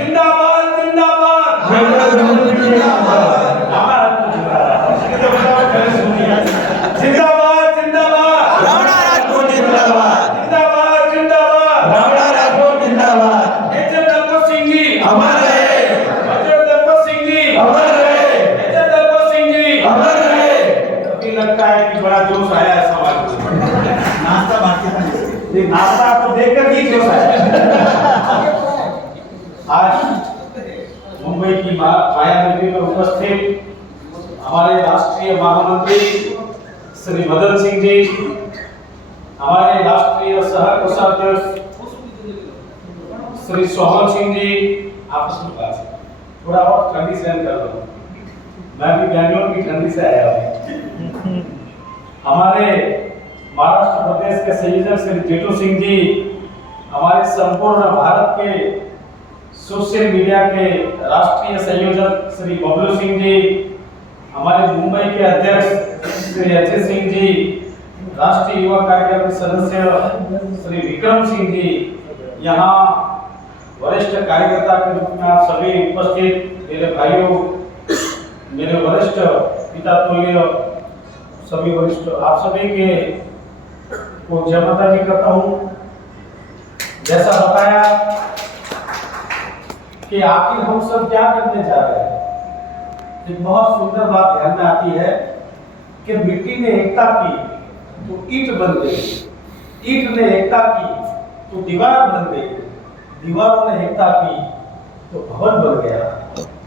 जिंदाबाद जिंदाबाद जिंदाबाद जिंदाबाद राणा राजपूत जिंदाबाद जिंदाबाद जिंदाबाद राणा राजपूत जिंदाबाद मेजर दलपत सिंह जी अमर रहे मेजर दलपत सिंह जी अमर रहे मेजर दलपत सिंह जी अमर रहे। अभी लगता है कि बड़ा जोश आया है समाज में। नाश्ता बाकी था ये नाश्ता आपको देखकर ही जोश आया। आज मुंबई की माया नगरी में उपस्थित हमारे राष्ट्रीय महामंत्री श्री मदन सिंह जी, हमारे राष्ट्रीय सह कोषाध्यक्ष श्री सोहन सिंह जी, आपस में बात थोड़ा और ठंडी सहन कर लो, मैं भी बैंगलोर की ठंडी से आया हूँ। हमारे महाराष्ट्र प्रदेश के संयोजक श्री जेठू सिंह जी, हमारे संपूर्ण भारत के सोशल मीडिया के राष्ट्रीय संयोजक श्री बबलू सिंह जी, हमारे मुंबई के अध्यक्ष श्री अजय सिंह जी, राष्ट्रीय युवा कार्यक्रम के सदस्य श्री विक्रम सिंह जी, यहाँ वरिष्ठ कार्यकर्ता के रूप में आप सभी उपस्थित मेरे भाइयों, मेरे वरिष्ठ पिता तुल्य सभी वरिष्ठ, आप सभी के को जय माता दी करता हूँ। जैसा बताया कि आखिर हम सब क्या करने जा रहे हैं, एक बहुत सुंदर बात ध्यान में आती है कि मिट्टी ने एकता की तो ईंट बन गई, ईंट ने एकता की तो दीवार बन गई, दीवारों ने एकता की तो भवन बन गया।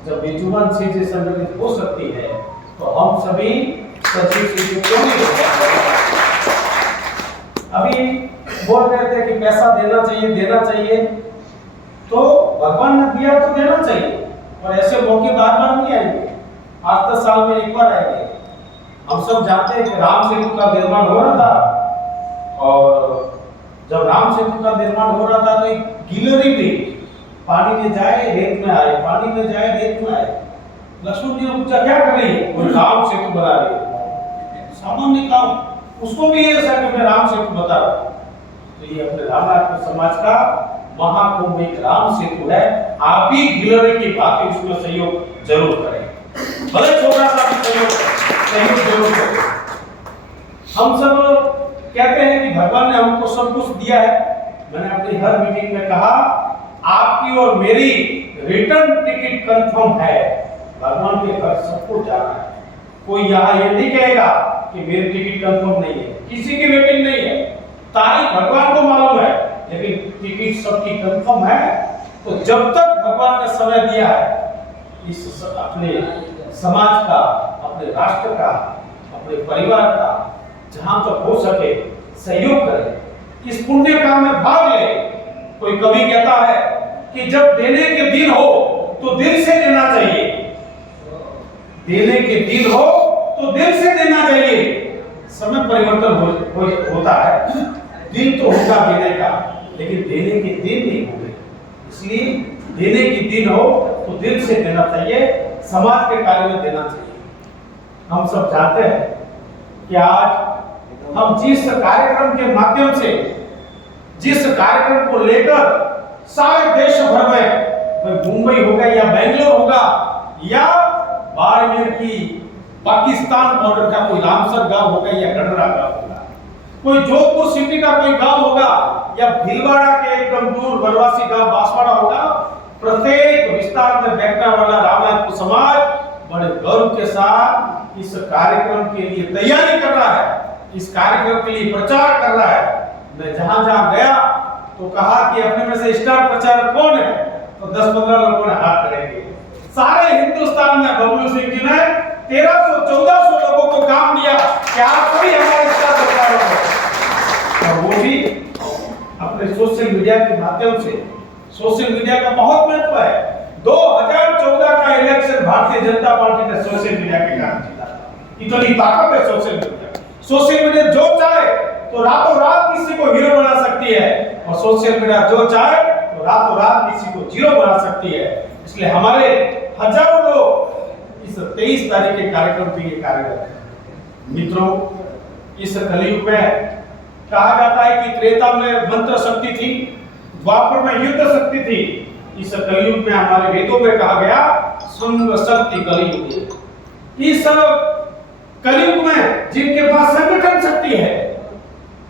जब बेजुबान चीजें संगठित हो सकती है तो हम सभी सजीव चीजें क्यों नहीं हो सकते? अभी बोल रहे थे कि पैसा देना चाहिए, तो भगवान ने दिया तो देना चाहिए, और ऐसे मौके बार बार नहीं आएंगे, 8-10 साल में एक बार आएंगे। हम सब जानते हैं कि राम सेतु का निर्माण हो रहा था, और जब राम सेतु का निर्माण हो रहा था तो एक गिलहरी भी पानी में जाए रेत में आए, पानी में जाए रेत में आए। लक्ष्मण जी ने पूछा क्या कर रही है? वो राम सेतु बना रही है। सामान्य काम, उसको भी ये सर कि मैं राम सेतु बता रहा हूं। तो ये अपने रामनाथ समाज का महाकुंभ एक राम सेतु है। आप भी गिलहरी की भांति उसमें सहयोग जरूर करें, भले छोटा सा भी सहयोग जरूर करें। हम सब कहते हैं कि भगवान ने हमको सब कुछ दिया है। मैंने अपनी हर मीटिंग में कहा आपकी और मेरी रिटर्न टिकट कंफर्म है, भगवान के घर सबको जाना है। कोई यहाँ ये नहीं कहेगा कि मेरी टिकट कंफर्म नहीं है, किसी की वेटिंग नहीं है, तारीख भगवान को मालूम है, लेकिन टिकट सबकी कंफर्म है। तो जब तक भगवान ने समय दिया है, इस अपने समाज का, अपने राष्ट्र का, अपने परिवार का जहां तक हो सके सहयोग करें, इस पुण्य काम में भाग ले। कोई कवि कहता है कि जब देने के दिन हो तो दिल से देना चाहिए, देने के दिन हो तो दिल से देना चाहिए। समय परिवर्तन होता है, दिन तो होगा देने का, लेकिन देने के दिन नहीं होंगे। इसलिए देने के दिन हो तो दिल से देना चाहिए, समाज के कार्य में देना चाहिए। हम सब जानते हैं कि आज हम जिस कार्यक्रम के माध्यम से, जिस कार्यक्रम को लेकर सारे देश भर में, मुंबई होगा या बेंगलोर होगा या बाड़मेर की पाकिस्तान बॉर्डर का कोई रामसर गांव होगा या कटरा गांव होगा, कोई जोधपुर सिटी का कोई गांव होगा या भीलवाड़ा के एकदम दूर वनवासी गांव बांसवाड़ा होगा, प्रत्येक विस्तार में बैठने वाला रामनाथपुर समाज बड़े गर्व के साथ इस कार्यक्रम के लिए तैयारी कर रहा है, इस कार्यक्रम के लिए प्रचार कर रहा है। मैं जहां जहां गया तो कहा कि अपने में से स्टार प्रचारक कौन है, तो 10-15 लोगों ने हाथ करेंगे। सारे हिंदुस्तान में बबलू सिंह जी ने 1300-1400 लोगों को काम दिया कि आप कोई हमारे स्टार प्रचारक हो, और वो भी अपने सोशल मीडिया के माध्यम से। सोशल मीडिया का बहुत महत्व है। 2014 का इलेक्शन भारतीय जनता पार्टी ने सोशल मीडिया के कारण जीता, इतनी ताकत है सोशल मीडिया। सोशल मीडिया जो चाहे तो रातों रात किसी को हीरो बना सकती है, और सोशल मीडिया जो चाहे तो रातों रात किसी को जीरो बना सकती है। इसलिए हमारे हजारों लोग इस 23 तारीख के कार्यक्रम के लिए कार्यरत हैं। मित्रों, इस कलयुग में कहा जाता है कि त्रेता में मंत्र शक्ति थी, द्वापर में युद्ध शक्ति थी, इस कलयुग में हमारे वेदों में कहा गया संग शक्ति कलयुग है। इस कलयुग में जिनके पास संगठन शक्ति है,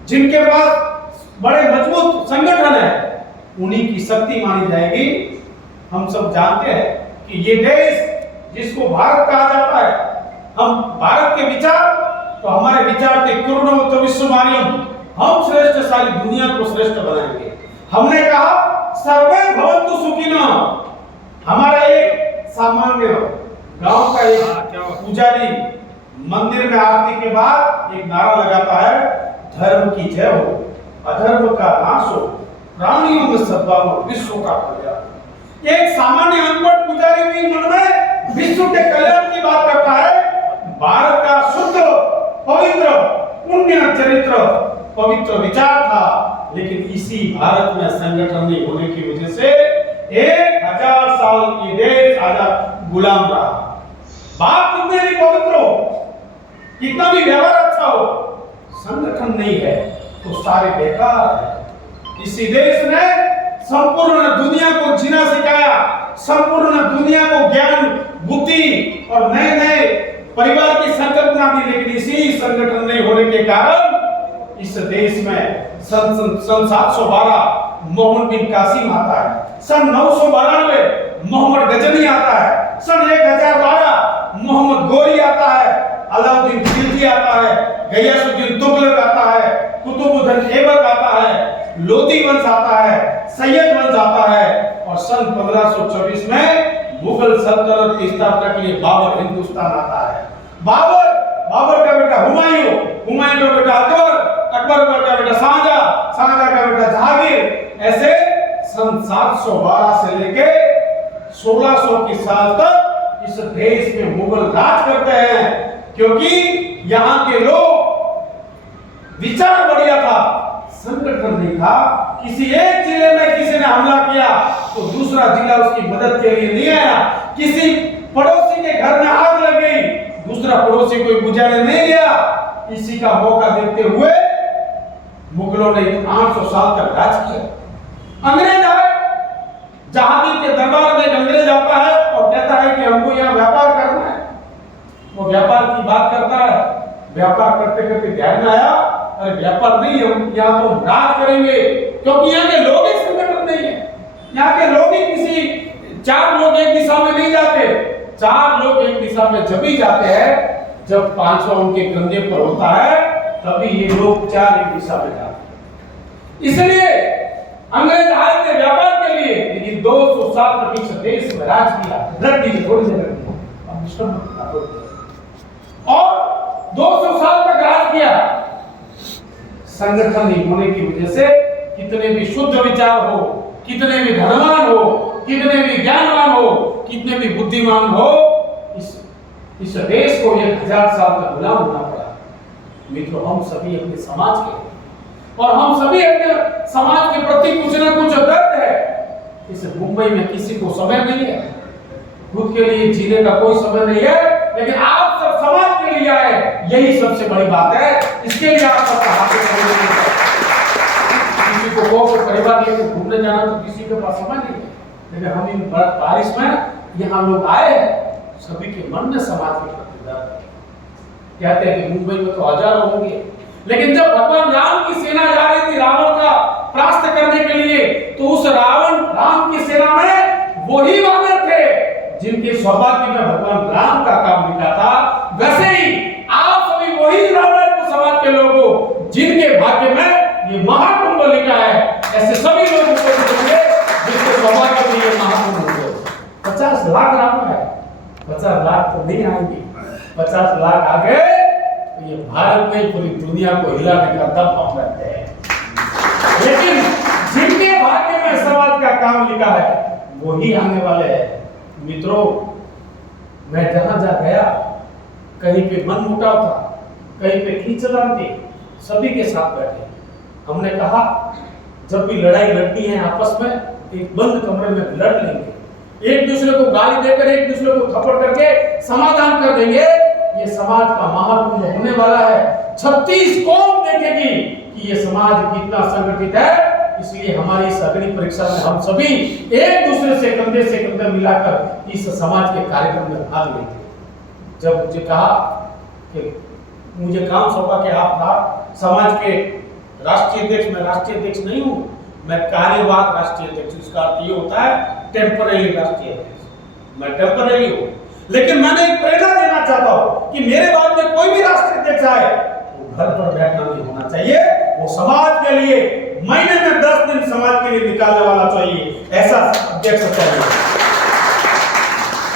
जिनके पास बड़े मजबूत संगठन है, उन्हीं की शक्ति मानी जाएगी। हम सब जानते हैं कि ये देश जिसको भारत कहा जाता है, हम भारत के विचार, तो हमारे विचार थे कुरुणो तो विश्वमार्यम, हम श्रेष्ठ सारी दुनिया को श्रेष्ठ बनाएंगे। हमने कहा सर्वे भवन्तु सुखिनः। हमारा एक सामान्य गांव का एक पुजारी मंदिर में आरती के बाद एक नारा लगाता है, धर्म की जय हो, अधर्म का नाश हो, प्राणियों में सद्भाव हो, विश्व का कल्याण। एक सामान्य अनपढ़ पुजारी भी मन में विश्व के कल्याण की बात करता है। भारत का शुद्ध पवित्र पुण्य चरित्र पवित्र विचार था, लेकिन इसी भारत में संगठन नहीं होने की वजह से 1000 साल ये देश आजाद गुलाम रहा। बात कितने भी पवित्र हो, कितना भी व्यवहार अच्छा हो, संगठन नहीं है तो सारे बेकार है। इसी देश ने संपूर्ण दुनिया को जीना सिखाया, संपूर्ण दुनिया को ज्ञान बुद्धि और नए नए परिवार की संकल्पना दी, लेकिन इसी संगठन नहीं होने के कारण इस देश में सन 712 मोहम्मद बिन कासिम आता है, सन 992 मोहम्मद गजनी आता है, सन 1012 मोहम्मद गोरी आता है, अलाउद्दीन खिलजी आता है, गयासुद्दीन तुगलक आता है, कुतुबुद्दीन ऐबक आता है, लोधी वंश आता है, सैयद वंश आता है, और सन 1524 में मुगल सल्तनत की स्थापना के लिए बाबर हिंदुस्तान आता है। बाबर का बेटा हुमायूं, हुमायूं का बेटा अकबर का बेटा शाहजहां का बेटा जहांगीर, ऐसे सन 712 से लेके 1600 की साल तक इस देश में मुगल राज करते हैं, क्योंकि यहाँ के लोग विचार बढ़िया था, संगठन नहीं था। किसी एक जिले में किसी ने हमला किया तो दूसरा जिला उसकी मदद के लिए नहीं आया। किसी पड़ोसी के घर में आग लग गई, दूसरा पड़ोसी कोई बुझाने नहीं गया। इसी का मौका देखते हुए मुगलों ने 800 साल तक राज किया। अंग्रेज आए, जहांगीर के दरबार में अंग्रेज आता है और कहता है कि हमको यहाँ व्यापार करना है। वो व्यापार की बात करता है, व्यापार करते करते ध्यान में आया, अरे व्यापार नहीं, हम यहाँ तो राज करेंगे, क्योंकि यहाँ के लोग एक संगठन नहीं है। यहाँ के लोग ही किसी 4 लोग एक दिशा में नहीं जाते, 4 लोग एक दिशा में जब ही जाते हैं जब 5वां उनके कंधे पर होता है, तभी ये लोग 4 एक दिशा में जाते हैं। इसलिए अंग्रेज आए थे व्यापार के लिए, लेकिन 200 साल तक इस देश में राज किया। रख दीजिए थोड़ी देर और 200 साल तक राज किया। संगठन नहीं होने की वजह से कितने भी शुद्ध विचार हो, कितने भी धनवान हो, कितने भी ज्ञानवान हो, कितने भी बुद्धिमान हो, इस देश को 1000 साल तक गुलाम होना पड़ा। मित्रों, हम सभी अपने समाज के, और हम सभी अपने समाज के प्रति कुछ न कुछ दर्द है। इस मुंबई में किसी को समय नहीं है, खुद के लिए जीने का कोई समय नहीं है, लेकिन आप सब समाज के लिए आए, यही सबसे बड़ी बात है। इसके लिए आप सब हाथ किसी को वो परिवार लेकर घूमने जाना तो किसी के पास समय नहीं है, लेकिन हम इन बारिश में यहाँ लोग आए हैं, सभी के मन में समाज के प्रति दर्द है। कहते हैं कि मुंबई में तो हजारों होंगे, लेकिन जब भगवान राम की सेना जा रही थी रावण का परास्त करने के लिए, तो उस राम की सेना में वही वानर थे जिनके सौभाग्य में भगवान राम का काम लिखा था। वैसे ही आप सभी वही रावण समाज के लोगों जिनके भाग्य में ये महाकुंभ लिखा है, ऐसे सभी लोगों को मिलेंगे जिनके सौभाग्य में ये महाकुंभ हो। 50 लाख रावण है, 50 लाख तो नहीं आएंगे, 50 लाख आ गए तो ये भारत में पूरी दुनिया को हिलाने का दम हम रखते हैं। लेकिन जिनके भाग्य में समाज का काम लिखा है वही आने वाले हैं। मित्रों, मैं जहां गया कहीं पे मन मुटाव था, कहीं पे खींचतान थी, सभी के साथ बैठे हमने कहा जब भी लड़ाई लड़नी है आपस में एक बंद कमरे में लड़ लेंगे, एक दूसरे को गाली देकर एक दूसरे को थप्पड़ करके समाधान कर देंगे। ये समाज का महाकुंभ होने वाला है। 36 कौम देखेगी कि ये समाज कितना संगठित है इसलिए हमारी इस अग्नि परीक्षा में हम सभी एक दूसरे से कंधे मिलाकर इस समाज के कार्यक्रम में भाग लेंगे। जब मुझे कहा कि मुझे काम सौंपा कि आप समाज के राष्ट्रीय अध्यक्ष, मैं राष्ट्रीय अध्यक्ष नहीं हूँ, मैं कार्यवाहक राष्ट्रीय अध्यक्ष। इसका अर्थ ये होता है टेम्पररी राष्ट्रीय अध्यक्ष। मैं टेम्पररी हूँ, लेकिन मैंने एक प्रेरणा देना चाहता हूँ कि मेरे बाद में कोई भी राष्ट्रीय अध्यक्ष आए वो घर पर बैठना नहीं होना चाहिए, वो समाज के लिए महीने में 10 दिन समाज के लिए निकालने वाला चाहिए, ऐसा अध्यक्ष चाहिए।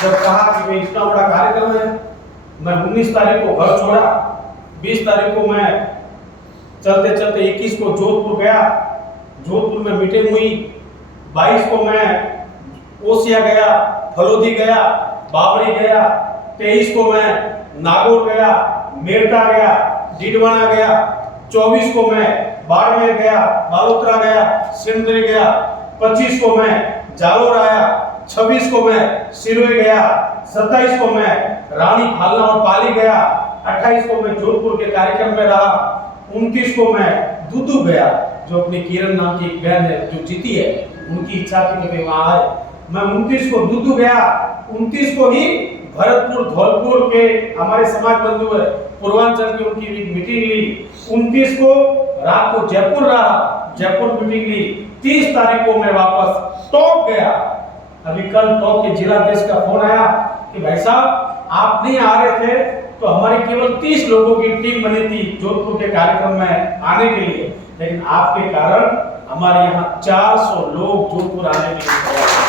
जब कहा कि भाई इतना बड़ा कार्यक्रम है, मैं 19 तारीख को घर छोड़ा, 20 तारीख को मैं चलते चलते 21 को जोधपुर गया, जोधपुर में मीटिंग हुई, 22 को मैं ओसिया गया, फलोदी गया, बावड़ी गया, 23 को मैं नागौर गया, मेरठा गया, डीडवाना गया, 24 को मैं बाड़मेर गया, बालोतरा गया, सिंदरी गया, 25 को मैं जालोर आया, 26 को मैं सिरोही गया, 27 को मैं रानी फालना और पाली गया, 28 को मैं जोधपुर के कार्यक्रम में रहा, 29 को मैं दूदू गया, जो अपनी किरण नाम की एक बहन है जो जीती है, उनकी इच्छा थी कि वहां आए। मैं 29 को दूदू गया, 29 को ही भरतपुर धौलपुर के हमारे समाज बंधु है पूर्वांचल की, उनकी मीटिंग ली। 29 को रात को जयपुर रहा, जयपुर मीटिंग ली। 30 तारीख को मैं वापस टॉप गया। अभी कल टॉप के जिलाध्यक्ष का फोन आया कि भाई साहब आप नहीं आ रहे थे तो हमारी केवल 30 लोगों की टीम बनी थी जोधपुर के कार्यक्रम में आने के लिए, लेकिन आपके कारण हमारे यहाँ 400 लोग जोधपुर आने के लिए तैयार।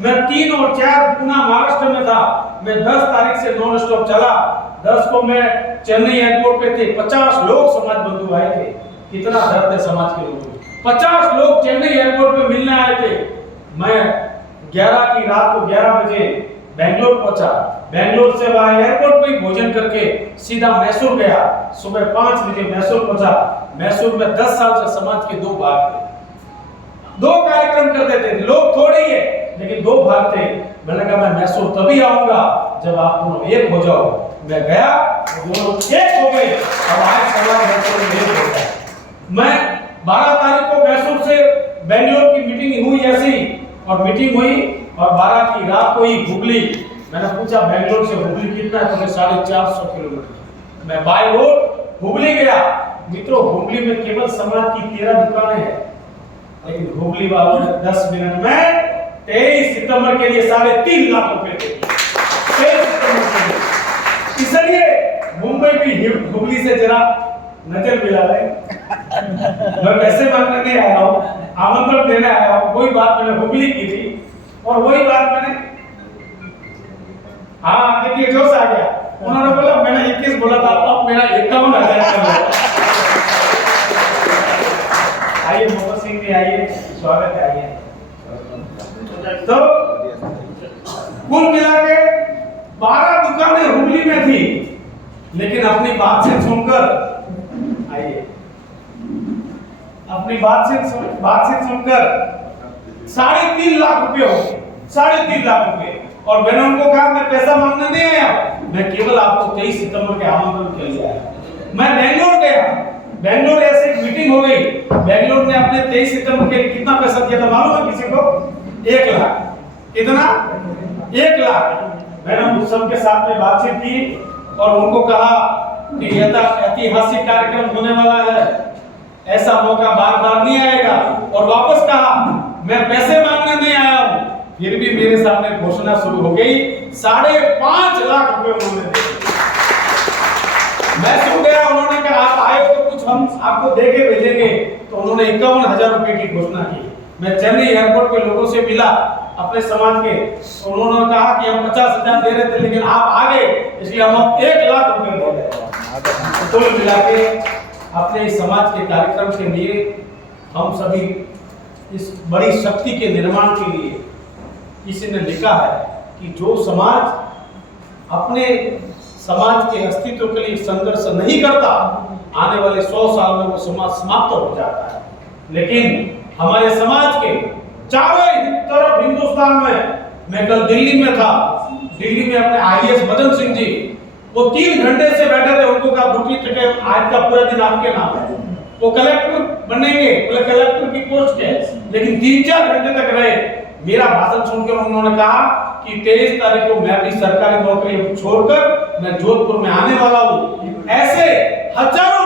मैं 3 और 4 पुणे महाराष्ट्र में था। मैं 10 तारीख से नॉन स्टॉप चला। 10 को मैं चेन्नई एयरपोर्ट पे थे। 50 लोग समाज बंधु आए थे। कितना दर्द है समाज के लोगों को। 50 लोग चेन्नई एयरपोर्ट पे मिलने आए थे। मैं 11 की रात को 11 बजे बेंगलोर पहुंचा। बेंगलोर से वहां एयरपोर्ट पे ही भोजन करके सीधा मैसूर गया। सुबह 5 बजे मैसूर पहुंचा। मैसूर में 10 साल से समाज के 2 भाग थे। 2 कार्यक्रम करते थे, लोग थोड़े ही है लेकिन 2 भाग थे। मैंने कहा मैं मैसूर तभी आऊंगा जब आप दोनों एक हो जाओ। मैं गया, दोनों एक हो गए और आज सवा मैसूर में एक हो गया। मैं 12 तारीख को मैसूर से बेंगलोर की मीटिंग हुई ऐसी, और मीटिंग हुई और 12 की रात को ही हुबली। मैंने पूछा बेंगलोर से हुबली कितना है, तो 450 किलोमीटर। मैं बाय रोड हुबली गया। मित्रों, हुबली में केवल समाज की 13 दुकानें हैं, लेकिन हुबली वालों ने 10 मिनट में 23 सितंबर के लिए 3.5 लाख रुपए दे दिए। 23 सितंबर के लिए। इसलिए मुंबई भी हुबली से जरा नजर मिला ले। मैं पैसे मांगने नहीं आया हूँ, आमंत्रण देने आया हूँ। वही बात मैंने हुबली की थी और वही बात मैंने, हाँ देखिए जोश आ गया। उन्होंने बोला मैंने 21 बोला था, अब मेरा 51,000 कर लो। आइए मोहम्मद सिंह जी, आइए, स्वागत है, आइए। तो कुल मिला के 12 दुकानें हुबली में थी, लेकिन अपनी बात से सुनकर, आइए, अपनी बात से सुनकर 3.5 लाख रुपए हो गए। 3.5 लाख रुपए। और मैंने उनको कहा मैं पैसा मांगने नहीं आया, मैं केवल आपको 23 सितंबर के आमंत्रण के लिए आया। मैं बेंगलोर गया। बेंगलोर ऐसे एक मीटिंग हो गई। बेंगलोर ने अपने 23 सितंबर के लिए कितना पैसा दिया था मालूम है किसी को? 1 लाख। कितना? 1 लाख। मैंने उन सबके साथ में बातचीत की और उनको कहा कि यह ऐतिहासिक कार्यक्रम होने वाला है, ऐसा मौका बार बार नहीं आएगा। और वापस कहा मैं पैसे मांगने नहीं आया हूं। फिर भी मेरे सामने घोषणा शुरू हो गई। 5.5 लाख रुपए उन्होंने दिए। मैं सुन गया। उन्होंने कहा आप आए हो तो कुछ हम आपको दे के भेजेंगे। तो उन्होंने 51,000 रुपए की घोषणा की। मैं चेन्नई एयरपोर्ट पे लोगों से मिला अपने समाज के, तो उन्होंने कहा कि हम 50,000 दे रहे थे, लेकिन आप आ गए इसलिए हम 1 लाख रुपए दे रहे हैं। कुल मिला के अपने इस समाज के कार्यक्रम के लिए हम सभी इस बड़ी शक्ति के निर्माण के लिए, किसी ने लिखा है कि जो समाज अपने समाज के अस्तित्व के लिए संघर्ष नहीं करता, आने वाले 100 साल में वो समाज समाप्त हो जाता है। लेकिन हमारे समाज के चारों तरफ हिंदुस्तान में, मैं कल दिल्ली में था, दिल्ली में अपने IAS मदन सिंह जी, वो 3 घंटे से बैठे थे। उनको कहा ड्यूटी टिकट आज का पूरा दिन आपके नाम है। वो कलेक्टर बनेंगे, बोले कलेक्टर की पोस्ट है, लेकिन 3-4 घंटे तक रहे। मेरा भाषण सुनकर उन्होंने कहा कि 23 तारीख को मैं भी सरकारी नौकरी छोड़कर मैं जोधपुर में आने वाला हूँ। ऐसे हजारों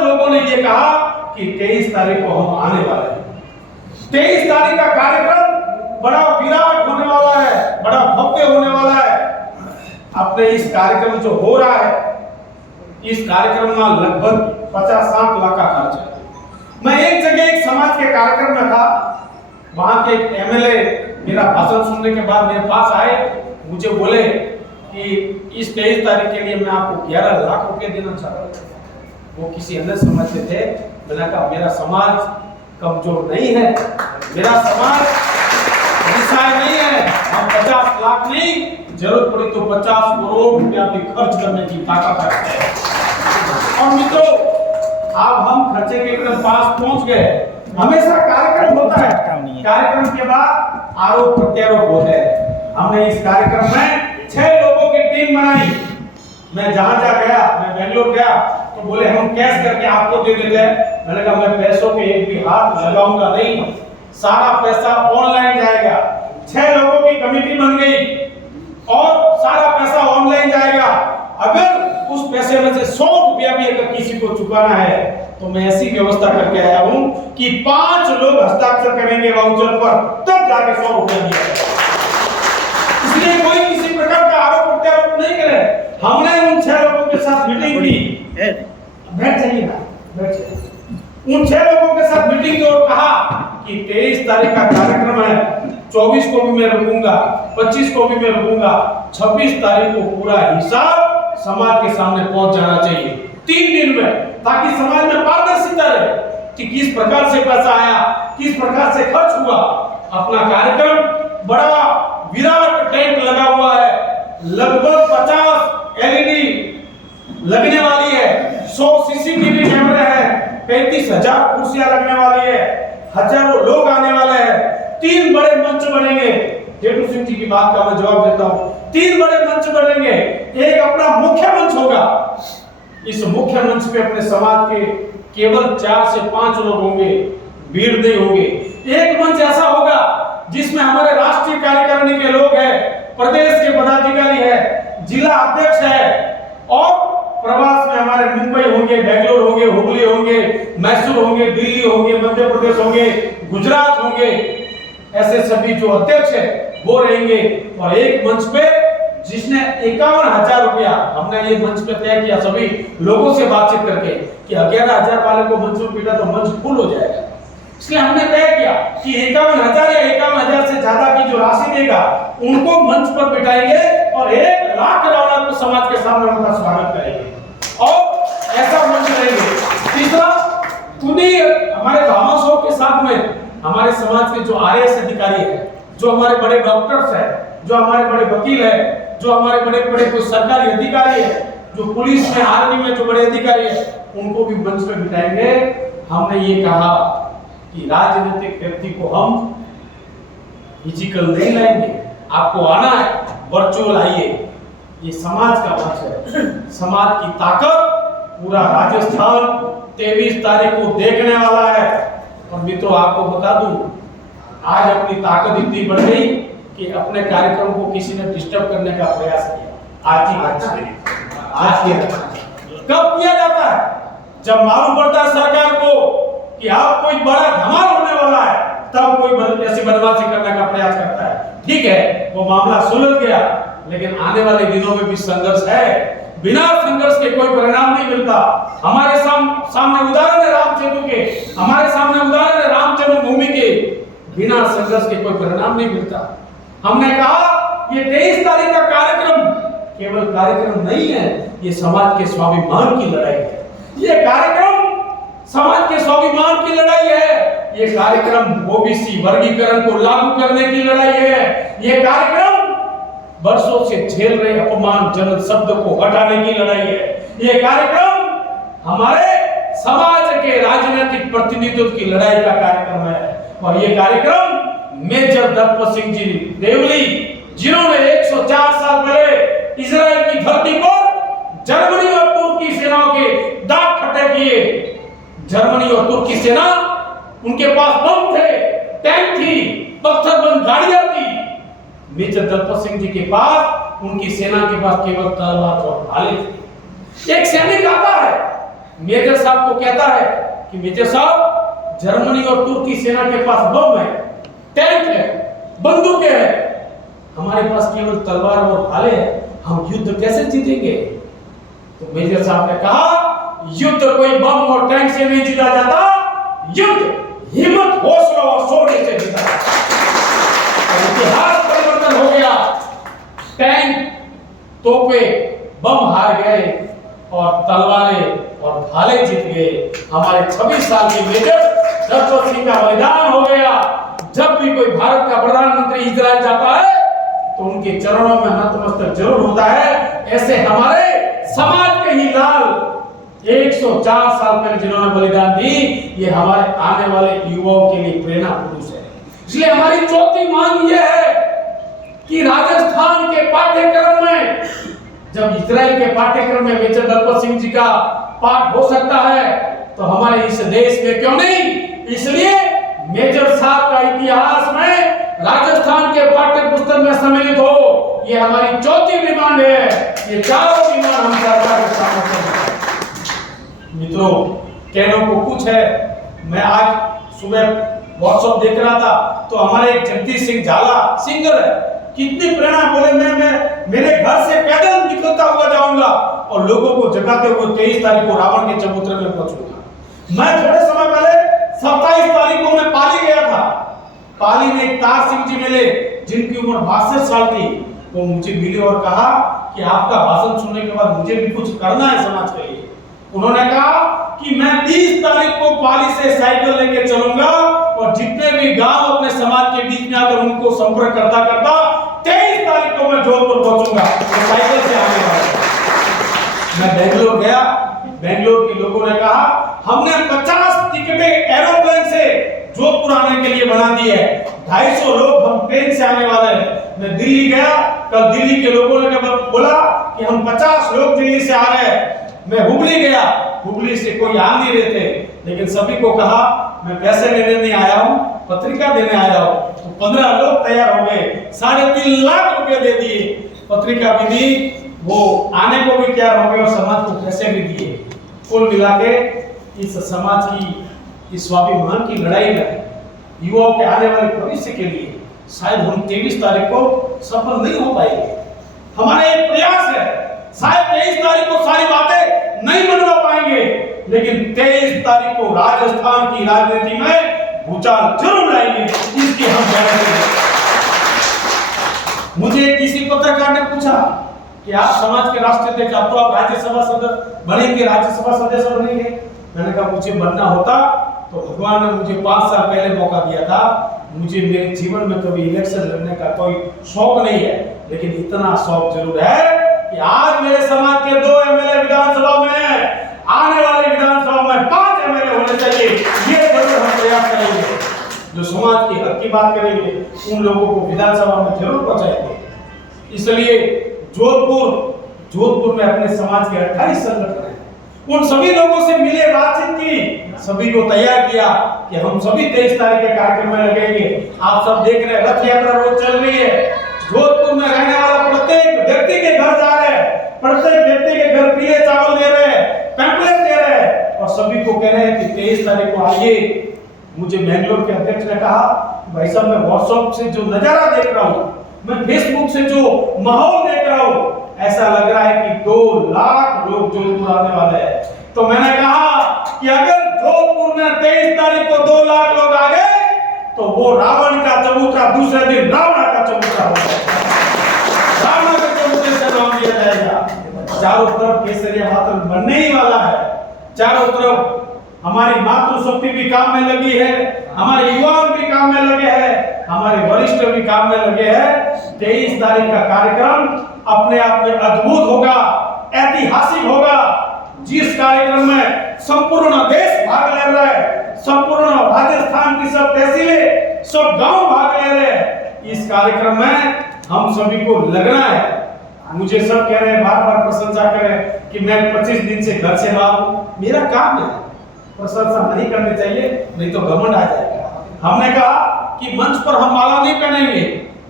लोगों ने ये कहा कि 23 तारीख को हम आने वाले हैं। 23 तारीख का कार्यक्रम बड़ा विराट होने वाला है, बड़ा भव्य होने वाला है। अपने इस कार्यक्रम जो हो रहा है, इस कार्यक्रम में लगभग 50-60 लाख का खर्च है। मैं एक जगह एक समाज के कार्यक्रम में था, वहां के एमएलए मेरा भाषण सुनने के बाद मेरे पास आए, मुझे बोले कि इस 23 तारीख के लिए मैं आपको 11 लाख रुपए देना चाहता हूँ। वो किसी अन्य समाज से थे। मैंने कहा मेरा समाज कमजोर नहीं है, मेरा समाज निस्सहाय नहीं है। हम 50 लाख नहीं, जरूरत पड़ी तो 50 करोड़ रुपया भी खर्च करने की ताकत रखते हैं। और मित्रों, अब हम खर्चे के एकदम पास पहुंच गए। हमेशा कार्यक्रम होता है, कार्यक्रम के बाद आरोप प्रत्यारोप होते हैं। हमने इस कार्यक्रम में 6 लोगों की टीम बनाई। मैं जहां गया, मैं बेंगलोर गया, तो बोले हम कैश करके आपको दे देते हैं। मैंने कहा मैं पैसों पे एक भी हाथ लगाऊंगा नहीं, सारा पैसा ऑनलाइन जाएगा। 6 लोगों की कमेटी बन गई और सारा पैसा ऑनलाइन जाएगा। अगर उस पैसे में से 100 रुपया भी अगर किसी को चुकाना है तो मैं ऐसी व्यवस्था करके आया हूं कि 5 लोग हस्ताक्षर करेंगे वाउचर पर, तब जाके 100 रुपया दिया जाएगा। इसलिए कोई किसी प्रकार का आरोप प्रत्यारोप नहीं करे। हमने उन 6 लोगों के साथ मीटिंग की। बैठ जाइए ना, बैठ जाइए। उन 6 लोगों के साथ मीटिंग की और कहा कि 23 तारीख का कार्यक्रम है, 24 को भी मैं रुकूंगा, 25 को भी मैं रुकूंगा, 26 तारीख को पूरा हिसाब समाज के सामने पहुंच जाना चाहिए 3 दिन में, ताकि समाज में पारदर्शिता रहे कि किस प्रकार से पैसा आया, किस प्रकार से खर्च हुआ। अपना कार्यक्रम बड़ा विराट टेंट लगा हुआ है, लगभग 50 एलईडी लगने वाली है, 100 सीसीटीवी कैमरे हैं, 35,000 कुर्सियां लगने वाली है, हजारों लोग आने वाले हैं। 3 बड़े मंच बनेंगे। जेठू सिंह जी की बात का मैं जवाब देता हूं। 3 बड़े मंच बनेंगे। एक अपना मुख्य मंच होगा। इस मुख्य मंच पे अपने समाज के केवल 4 से 5 लोग होंगे, भीड़ नहीं होंगे। एक मंच ऐसा होगा जिसमें हमारे राष्ट्रीय कार्यकारिणी के लोग हैं, प्रदेश के पदाधिकारी है, जिला अध्यक्ष है, और प्रवास में हमारे मुंबई होंगे, बेंगलोर होंगे, हुबली होंगे, मैसूर होंगे, दिल्ली होंगे, मध्य प्रदेश होंगे, गुजरात होंगे। ऐसे सभी जो अध्यक्ष है वो रहेंगे। और एक मंच पे जिसने 51,000 रुपया, हमने ये मंच पे तय किया सभी लोगों से बातचीत करके कि 11,000 वाले को मंच में पीटा तो मंच फुल हो जाएगा। इसलिए हमने तय किया कि 51,000 या 51,000 से ज्यादा की जो राशि देगा उनको मंच पर बिठाएंगे और 1 लाख रौनक को समाज के सामने उनका स्वागत करेंगे और ऐसा मंच रहेंगे। तीसरा, उन्हीं हमारे भामाशों के साथ में हमारे समाज के जो आईएएस अधिकारी है, जो हमारे बड़े डॉक्टर्स हैं, जो हमारे बड़े वकील है, जो हमारे बड़े बड़े कोई सरकारी अधिकारी है, जो पुलिस में, आर्मी में जो बड़े अधिकारी है, उनको भी मंच पे बिठाएंगे। हमने ये कहा कि राजनीतिक व्यक्ति को हम फिजिकल नहीं लाएंगे, आपको आना है, वर्चुअल आइए। ये समाज का मंच है, समाज की ताकत पूरा राजस्थान 23 तारीख को देखने वाला है। और मित्रों, आपको बता दूं, आज अपनी ताकत इतनी बढ़ गई कि अपने कार्यक्रम को किसी ने डिस्टर्ब करने का प्रयास किया। आज कब किया जाता है? जब मालूम पड़ता है सरकार को कि आप कोई बड़ा धमाल होने वाला है, तब कोई ऐसी बदमाशी करने का प्रयास करता है। ठीक है, वो मामला सुलझ गया, लेकिन आने वाले दिनों में भी संघर्ष है। बिना संघर्ष के कोई परिणाम नहीं मिलता। हमारे सामने उदाहरण है राम सेतु के, हमारे सामने उदाहरण है राम जन्मभूमि के। बिना संघर्ष के कोई परिणाम नहीं मिलता। हमने कहा ये 23 तारीख का कार्यक्रम केवल कार्यक्रम नहीं है, ये समाज के स्वाभिमान की लड़ाई है। ये कार्यक्रम समाज के स्वाभिमान की लड़ाई है। ये कार्यक्रम ओबीसी वर्गीकरण को लागू करने की लड़ाई है। ये कार्यक्रम वर्षों से झेल रहे अपमानजनक शब्द को हटाने की लड़ाई है। ये कार्यक्रम हमारे समाज के राजनीतिक प्रतिनिधित्व की लड़ाई का कार्यक्रम है। और ये कार्यक्रम मेजर दत्त सिंह जी देवली, जिन्होंने 104 साल पहले इजराइल की धरती पर जर्मनी और तुर्की सेनाओं के दाग फटे किए, मेजर दलपत सिंह जी के पास, उनकी सेना के पास केवल तलवार और भाले थे। एक सैनिक आता है, मेजर साहब को कहता है कि मेजर साहब, जर्मनी और तुर्की सेना के पास बम है, टैंक है, बंदूकें हैं, हमारे पास केवल तलवार और भाले हैं, हम युद्ध कैसे जीतेंगे? तो मेजर साहब ने कहा, युद्ध कोई बम और टैंक से नहीं जीता जाता, युद्ध हिम्मत, हौसला और शौर्य से जीता जाता है। इतिहास परिवर्तन हो गया। टैंक, तोपे, बम हार गए और तलवारें और भाले जीत गए। हमारे 26 साल के मेजर दलपत सिंह का बलिदान हो गया। जब भी कोई भारत का प्रधानमंत्री इजराइल जाता है तो उनके चरणों में नतमस्तक जरूर होता है। ऐसे हमारे समाज के ही लाल 104 साल पहले जिन्होंने बलिदान दी, ये हमारे आने वाले युवाओं के लिए प्रेरणा पुरुष है। इसलिए हमारी चौथी मांग यह है कि राजस्थान के पाठ्यक्रम में, जब इजराइल के पाठ्यक्रम में मेजर दलपत सिंह जी का पाठ हो सकता है तो हमारे इस देश में क्यों नहीं? इसलिए मेजर साहब का इतिहास में राजस्थान के पाठ्य पुस्तक में सम्मिलित हो, ये हमारी चौथी डिमांड है। ये चारों डिमांड हम सरकार के सामने रखते। मित्रों, कहने को कुछ है। मैं आज सुबह व्हाट्सएप देख रहा था तो हमारे एक जगदीश सिंह झाला सिंगर है, कितनी प्रेरणा, बोले मैं मेरे घर से पैदल निकलता हुआ जाऊंगा और लोगों को जगाते हुए 23 तारीख को रावण के चबूतरे में पहुंचूंगा। मैं थोड़े समय पहले 27 तारीख को मैं पाली गया था। पाली में एक तार सिंह जी मिले जिनकी उम्र 62 साल थी। वो मुझे मिले और कहा कि आपका भाषण सुनने के बाद मुझे भी कुछ करना है समाज के लिए। उन्होंने कहा कि मैं 30 तारीख को पाली से साइकिल लेके चलूंगा और जितने भी गांव अपने समाज के बीच में आकर उनको संपर्क करता करता 23 तारीख को मैं जोधपुर पहुंचूंगा और साइकिल से आने वाला हूं। मैं बेंगलोर गया, बेंगलोर के लोगों ने कहा हमने 50 टिकटें एरोप्लेन से जोधपुर आने के लिए बना दी है, 250 लोग हम ट्रेन से आने वाले हैं। मैं दिल्ली गया, कल दिल्ली के लोगों ने बोला कि हम 50 लोग दिल्ली से आ रहे हैं। मैं हुबली गया, हुबली से कोई आ नहीं रहे थे, लेकिन सभी को कहा मैं पैसे लेने नहीं आया हूं, पत्रिका देने आया हूं। तो 15 लोग तैयार हो गए, 3.5 लाख रुपए दे दिए, पत्रिका भी दी, वो आने को भी तैयार हो गए और समाज को पैसे भी दिए। कुल मिला के इस समाज की, इस स्वाभिमान की लड़ाई में युवाओं के आने वाले भविष्य के लिए शायद हम 23 तारीख को सफल नहीं हो पाएंगे। हमारा एक प्रयास है, शायद 23 तारीख को सारी बातें नहीं मनवा पाएंगे, लेकिन 23 तारीख को राजस्थान की राजनीति में भूचाल जरूर लाएंगे, इसकी हम गारंटी दें। मुझे किसी पत्रकार ने पूछा कि आप समाज के राष्ट्रीय अध्यक्ष, अब तो आप राज्यसभा सदस्य बनेंगे, राज्यसभा सदस्य बनेंगे। मैंने कहा मुझे बनना होता तो भगवान ने मुझे 5 साल पहले मौका दिया था। मुझे मेरे जीवन में कभी इलेक्शन लड़ने का कोई शौक नहीं है, लेकिन इतना शौक जरूर है कि आज मेरे समाज के 2 एमएलए विधानसभा में हैं, आने वाले विधानसभा में 5 एमएलए होने चाहिए। ये जरूर हम प्रयास करेंगे, जो समाज के हक की बात करेंगे उन लोगों को विधानसभा में जरूर पहुंचाएंगे। इसलिए जोधपुर में अपने समाज के 28 संगठन हैं, उन सभी लोगों से मिले, बातचीत की, सभी को तैयार किया कि हम सभी 23 तारीख के कार्यक्रम में लगेंगे। आप सब देख रहे हैं, रथ यात्रा रोज चल रही है। जोधपुर में रहने वाला प्रत्येक व्यक्ति के घर जा रहे हैं, प्रत्येक व्यक्ति के घर पीले चावल दे रहे हैं, पैम्पलेट दे रहे हैं और सभी को कह रहे हैं कि 23 तारीख को आइए। मुझे बेंगलोर के अध्यक्ष ने कहा भाई साहब, मैं व्हाट्सएप से जो नजारा देख रहा हूँ, मैं फेसबुक से जो माहौल देख रहा हूँ, ऐसा लग रहा है कि 2 लाख लोग जोधपुर आने वाले हैं। तो मैंने कहा कि अगर जोधपुर में 23 तारीख को 2 लाख लोग आ गए तो वो रावण का चबूतरा दूसरे दिन रावण का चबूतरा हो जाएगा, रावण के चबूतरे से नाम दिया जाएगा। चारों तरफ केसरिया मात्र बनने ही वाला है। चारों तरफ हमारी मातृशक्ति भी काम में लगी है, हमारे युवा भी काम में लगे हैं, हमारे वरिष्ठ भी काम में लगे हैं। 23 तारीख का कार्यक्रम अपने आप में अद्भुत होगा, ऐतिहासिक होगा, जिस कार्यक्रम में संपूर्ण देश भाग ले रहा है, संपूर्ण राजस्थान की सब तहसीलें, सब गांव भाग ले रहे हैं। इस कार्यक्रम में हम सभी को लगना है। मुझे सब कह रहे हैं, बार बार प्रशंसा कर रहे हैं कि मैं 25 दिन से घर से बाहर हूं। मेरा काम है, प्रशंसा नहीं करनी चाहिए, नहीं तो घमंड आ जाएगा। हमने कहा कि मंच पर हम माला नहीं पहनेंगे,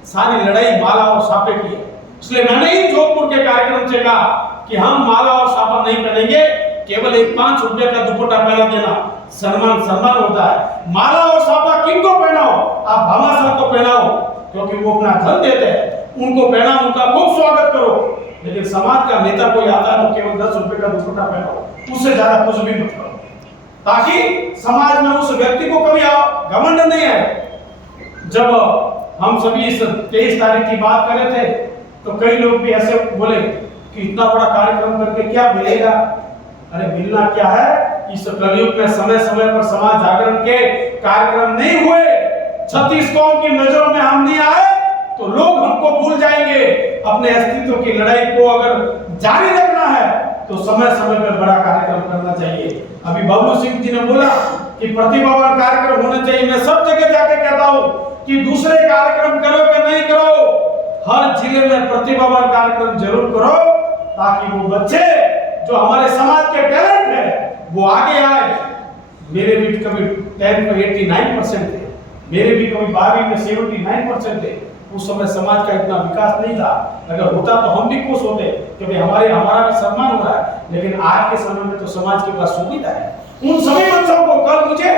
सारी लड़ाई माला और सापे की है। इसलिए मैंने ही जोधपुर के कार्यक्रम से कहा कि हम माला और सापा नहीं पहनेंगे, केवल एक 5 रुपए का दुपट्टा पहना देना सम्मान होता है। माला और सापा किनको पहनाओ? आप भामाशाह को पहनाओ, क्योंकि वो अपना धन देते हैं, उनको पहना, उनका खूब स्वागत करो। लेकिन समाज का नेता कोई आता है तो केवल 10 रुपए का दुपट्टा पहनाओ, उससे ज्यादा कुछ भी मत करो, ताकि समाज में उस व्यक्ति को कभी घमंड नहीं आए। जब हम सभी इस 23 तारीख की बात कर रहे थे तो कई लोग भी ऐसे बोले कि इतना बड़ा कार्यक्रम करके क्या मिलेगा? अरे मिलना क्या है? इस कलयुग में समय समय पर समाज जागरण के कार्यक्रम नहीं हुए, 36 कौम की नजरों में हम नहीं आए तो लोग हमको भूल जाएंगे। अपने अस्तित्व की लड़ाई को अगर जारी रखना है तो समय समय पर बड़ा कार्यक्रम करना चाहिए। अभी बाबू सिंह जी ने बोला कि प्रतिभावान कार्यक्रम होने चाहिए। मैं सब जगह जाके कहता हूँ कि दूसरे कार्यक्रम करो कि नहीं करो, हर जिले में प्रतिभावान कार्यक्रम जरूर करो, ताकि वो बच्चे जो हमारे समाज के टैलेंट है वो आगे आए। मेरे भी कभी 10 में 89% थे, मेरे भी कभी 12 में 79% थे। उस समय समाज का इतना विकास नहीं था। अगर होता तो हम भी खुश होते क्योंकि हमारा भी सम्मान हो रहा है। लेकिन आज के समय में तो समाज के पास सुविधा है। उन सभी बच्चों को कल मुझे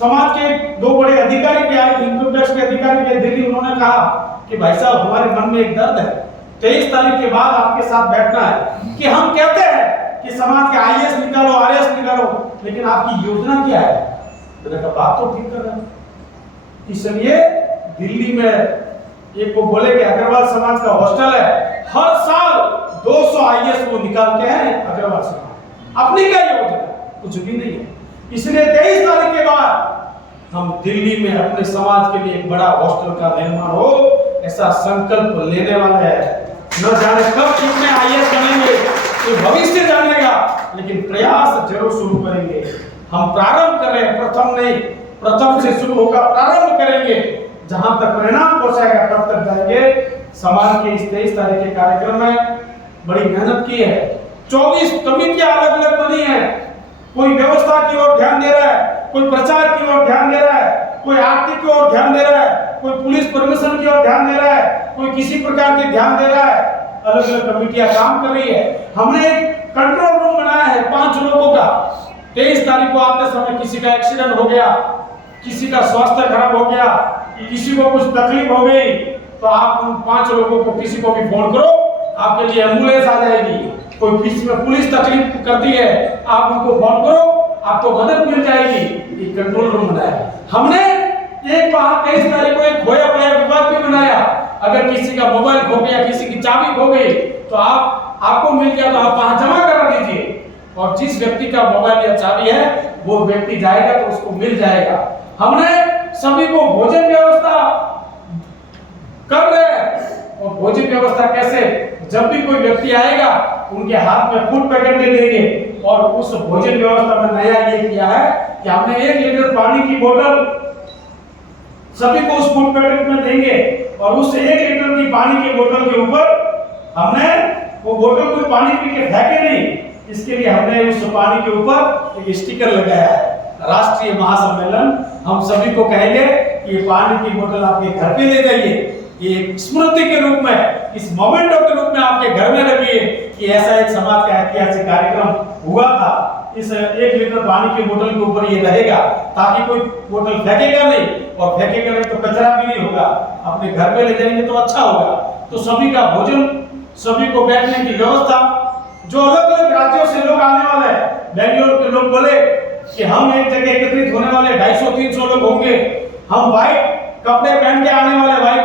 समाज के 2 बड़े अधिकारी भी आए, इनकम टैक्स के अधिकारी भी दिल्ली, उन्होंने कहा कि भाई साहब हमारे मन में एक दर्द है, 23 तारीख के बाद आपके साथ बैठना है कि हम कहते हैं कि समाज के आईएएस निकालो, आरएएस निकालो, लेकिन आपकी योजना क्या है? मैंने कहा बात तो ठीक कर रहे हैं। इसलिए दिल्ली में एक को बोले कि अग्रवाल समाज का हॉस्टल है, हर साल 200 आईएएस वो निकालते हैं अग्रवाल समाज। अपनी क्या योजना? कुछ भी नहीं है। इसलिए 23 तारीख के बाद हम दिल्ली में अपने समाज के लिए एक बड़ा हॉस्टल का निर्माण हो, ऐसा संकल्प लेने वाले हैं। न जाने कब कितने आईएएस बनेंगे तो भविष्य जानेगा, लेकिन प्रयास जरूर शुरू करेंगे। हम प्रारंभ कर रहे हैं, प्रथम नहीं, प्रथम से शुरू होगा, प्रारंभ करेंगे। जहां तक परिणाम पहुंचाएगा तब तक जाएंगे। समाज के इस 23 तारीख के कार्यक्रम में बड़ी मेहनत की है। 24 कमेटियां अलग अलग बनी है। कोई व्यवस्था की ओर ध्यान दे रहा है, कोई प्रचार की ओर ध्यान दे रहा है, कोई आर्थिक की ओर ध्यान दे रहा है, कोई पुलिस परमिशन की ओर ध्यान दे रहा है, कोई किसी प्रकार के ध्यान दे रहा है। अलग अलग कमेटियां काम कर रही है। हमने एक कंट्रोल रूम बनाया है 5 लोगों का। 23 तारीख को आते समय किसी का एक्सीडेंट हो गया, किसी का स्वास्थ्य खराब हो गया, किसी को कुछ तकलीफ हो गई, तो आप उन 5 लोगों को किसी को भी फोन करो, आपके लिए एम्बुलेंस आ जाएगी। कोई बीच में पुलिस तकलीफ करती है, आप उनको फोन करो, आपको मदद मिल जाएगी। ये कंट्रोल रूम बनाया हमने। एक बार 23 तारीख को एक खोया पाया विभाग भी बनाया। अगर किसी का मोबाइल खो गया, किसी की चाबी खो गई, तो आपको मिल गया तो आप वहां जमा करा दीजिए, और जिस व्यक्ति का मोबाइल या चाबी है वो व्यक्ति जाएगा तो उसको मिल जाएगा। हमने सभी को भोजन व्यवस्था कर रहे हैं। और भोजन व्यवस्था कैसे? जब भी कोई व्यक्ति आएगा उनके हाथ में फूड पैकेट दे देंगे। और उस भोजन व्यवस्था में नया ये किया है कि हमने 1 लीटर पानी की बोतल सभी को उस फूड पैकेट में देंगे, और उस 1 लीटर की पानी की बोतल के ऊपर हमने वो बोतल कोई पानी पी के फेंके नहीं, इसके लिए हमने उस पानी के ऊपर एक स्टिकर लगाया है, राष्ट्रीय महासम्मेलन। हम सभी को कहेंगे कि ये पानी की बोतल आपके घर पे ले जाइए, ये एक स्मृति के रूप में, इस मोमेंटो के रूप में आपके घर में रखिए कि ऐसा एक समाज का ऐतिहासिक कार्यक्रम हुआ था। इस 1 लीटर पानी की बोतल के ऊपर ये रहेगा, ताकि कोई बोतल फेंकेगा नहीं, और फेंकेगा नहीं तो कचरा भी नहीं होगा। अपने घर पे ले जाएंगे तो अच्छा होगा। तो सभी का भोजन, सभी को बैठने की व्यवस्था। जो अलग अलग राज्यों से लोग आने वाले हैं, बेंगलोर के लोग बोले कि हम एक जगह एकत्रित होने वाले 250-300 लोग होंगे। हम व्हाइट कपड़े पहन के आने वाले, व्हाइट